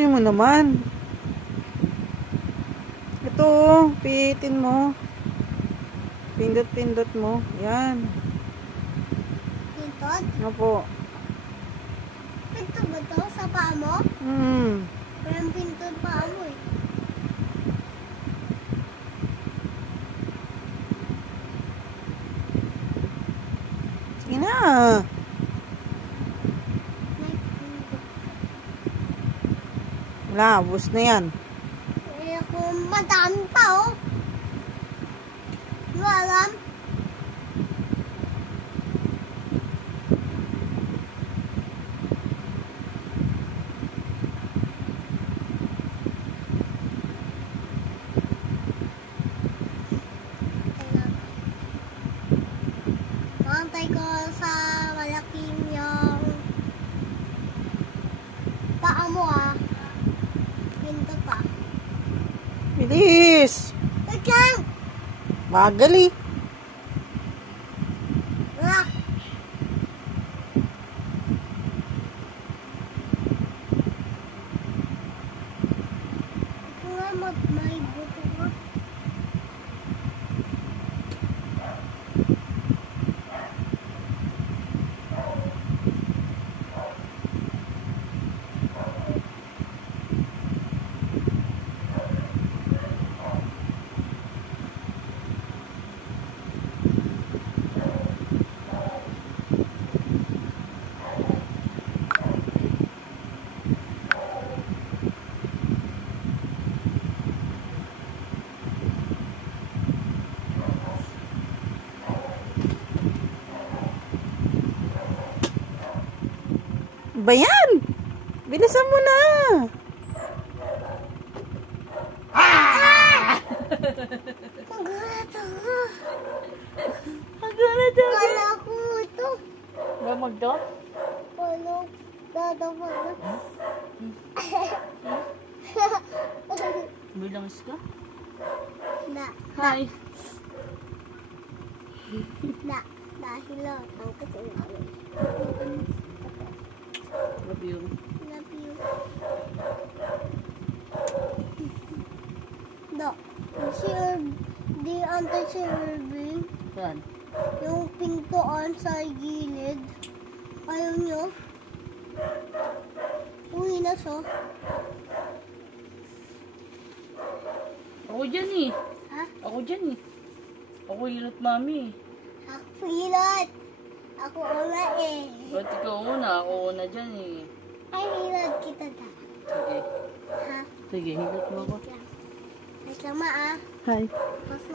Ayusin mo naman. Ito, pihitin mo. Pindot-pindot mo. Yan. Pindot? Opo. Pindot ba ito sa paa mo? Parang pindot paa mo eh. Sige na. Wala, bus na yan. Eh, kung madami pa oh. Di ba alam? Mantay ko sa malaking yung paa mo ah. Pinto pa. Bilis. Wait lang! Bagal eh. Ah! Ito nga may buto ko. Ba yan? Bilisan mo na. Magulat ako. Agad ako. Kala ko ito. Ba magdo? Kala ko dadama na. Bilangs ka? Na. Hi. Dahil lang ang kasi namin. Love you. Love you. No. Di antay si Irving. Saan? Yung pintuan sa gilid. Ayaw nyo. Uwi na siya. Ako dyan eh. Ha? Ako dyan eh. Ako hilot mami. Ako hilot. Ako una eh. Ba't ikaw una? Ako una dyan eh. Ay, hilot kita da. Sige. Ha? Sige, hilot mo ako. Wait lang. Wait lang ma ah. Hi. Mas